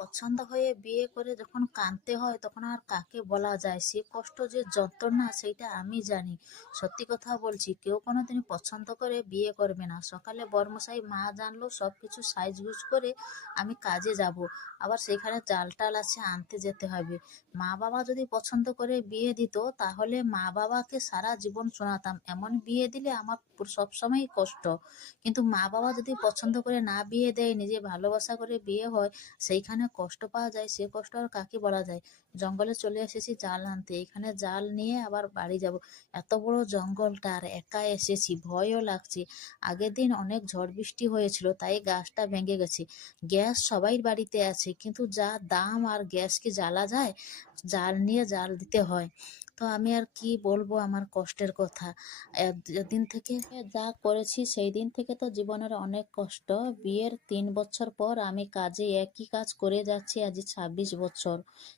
পছন্দ হয়ে বিয়ে করে যখন কাঁদতে হয় তখন আর কাকে বলা যায়, সে কষ্ট যে যন্ত্রণা সেইটা আমি জানি। সত্যি কথা বলছি, কেউ কোনোদিন পছন্দ করে বিয়ে করবে না। সকালে বরমশাই মা জানলো সব কিছু সাইজগুজ করে আমি কাজে যাব, আবার সেখানে চাল টাল আছে আনতে যেতে হবে। মা বাবা যদি পছন্দ করে বিয়ে দিত তাহলে মা বাবাকে সারা জীবন শোনাতাম, এমন বিয়ে দিলে আমার সবসময় কষ্ট। কিন্তু মা বাবা যদি পছন্দ করে না বিয়ে দেয়, নিজে ভালোবাসা করে বিয়ে হয়, সেইখানে কষ্ট পাওয়া যায়, সে কষ্ট আর কাকে বলা যায়। জঙ্গলে চলে এসেছি জাল আনতে, এখানে জাল নিয়ে আবার বাড়ি যাব। এত বড় জঙ্গলটা আর একা এসেছি, ভয়ও লাগছে। আগের দিন অনেক ঝড় বৃষ্টি হয়েছিল তাই গাছটা ভেঙে গেছে। গ্যাস সবাই বাড়িতে আছে কিন্তু যা দাম, আর গ্যাস কি জ্বালা যায়? জাল নিয়ে জাল দিতে হয়। তো আমি আর কি বলবো আমার কষ্টের কথা। যেদিন থেকে যা করেছি সেই দিন থেকে তো জীবনের অনেক কষ্ট। বিয়ের 3 বছর পর আমি কাজে একই কাজ করে যাচ্ছি, আজ 26 বছর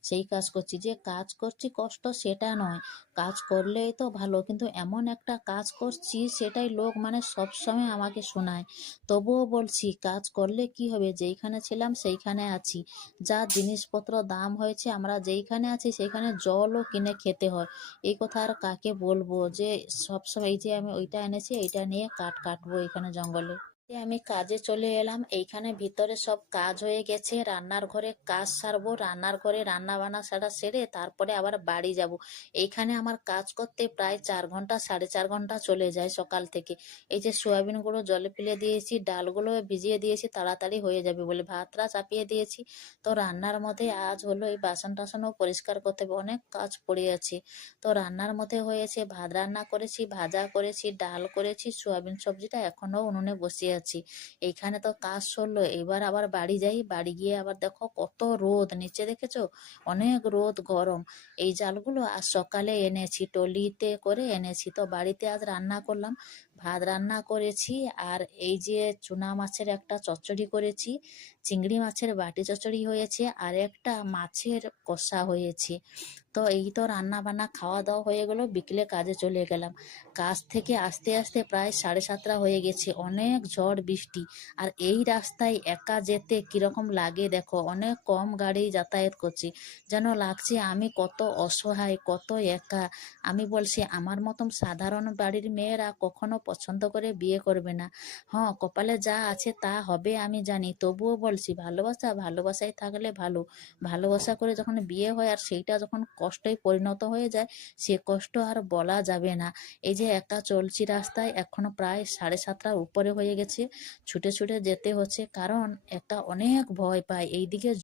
সেই কাজ করছি। যে কাজ করছি কষ্ট সেটা নয়, কাজ করলেই তো ভালো, কিন্তু এমন একটা কাজ করছি সেটাই লোক মানে সবসময় আমাকে শোনায়। তবুও বলছি কাজ করলে কি হবে, যেইখানে ছিলাম সেইখানে আছি। যা জিনিসপত্র দাম হয়েছে, আমরা যেইখানে আছি সেইখানে জলও কিনে খেতে হয়। এই কথা আর কাকে বলবো যে সবসময় এই যে আমি ওইটা এনেছি এইটা নিয়ে কাটবো এখানে জঙ্গলে। আমি কাজে চলে এলাম, এইখানে ভিতরে সব কাজ হয়ে গেছে, রান্নার ঘরে কাজ সারবো, রান্নার ঘরে রান্না বান্না সারা সেরে তারপরে আবার বাড়ি যাব। এইখানে আমার কাজ করতে প্রায় 4 ঘন্টা 4.5 ঘন্টা চলে যায় সকাল থেকে। এই যে সোয়াবিনগুলো জলে ফেলে দিয়েছি, ডালগুলো ভিজিয়ে দিয়েছি তাড়াতাড়ি হয়ে যাবে বলে, ভাতটা চাপিয়ে দিয়েছি। তো রান্নার মধ্যে আজ হলো এই বাসন টাসনও পরিষ্কার করতে হবে, অনেক কাজ পড়ে আছে। তো রান্নার মধ্যে হয়েছে ভাত রান্না করেছি, ভাজা করেছি, ডাল করেছি, সোয়াবিন সবজিটা এখনো উনুনে বসিয়ে আছি। এইখানে তো কাজ চললো, এবার আবার বাড়ি যাই। বাড়ি গিয়ে আবার দেখো কত রোদ, নিচে দেখেছো অনেক রোদ গরম। এই জালগুলো আজ সকালে এনেছি, টলিতে করে এনেছি। তো বাড়িতে আজ রান্না করলাম, ভাত রান্না করেছি, আর এই যে চুনা মাছের একটা চচ্চড়ি করেছি, চিংড়ি মাছের বাটি চচ্চড়ি হয়েছে, আর একটা মাছের কষা হয়েছে। তো এই তো রান্না বান্না খাওয়া দাওয়া হয়ে গেল, বিকেলে কাজে চলে গেলাম। কাজ থেকে আসতে আসতে প্রায় 7:30 হয়ে গেছে, অনেক ঝড় বৃষ্টি। আর এই রাস্তায় একা যেতে কিরকম লাগে দেখো, অনেক কম গাড়ি যাতায়াত করছি, যেন লাগছে আমি কত অসহায়, কত একা। আমি বলছি আমার মতন সাধারণ বাড়ির মেয়েরা কখনো পছন্দ করে বিয়ে করবে না। হ্যাঁ, কপালে যা আছে তা হবে আমি জানি, তবুও বলছি ভালোবাসা ভালোবাসায় থাকলে ভালো। ভালোবাসা করে যখন বিয়ে হয় আর সেইটা যখন কষ্টে পরিণত হয়ে যায়, সে কষ্ট আর বলা যাবে না। এই যে একা চলছি রাস্তায়, এখনো প্রায় 7:30 উপরে হয়ে গেছে, ছুটে ছুটে যেতে হচ্ছে, কারণ একটা অনেক ভয় পাই এইদিকে।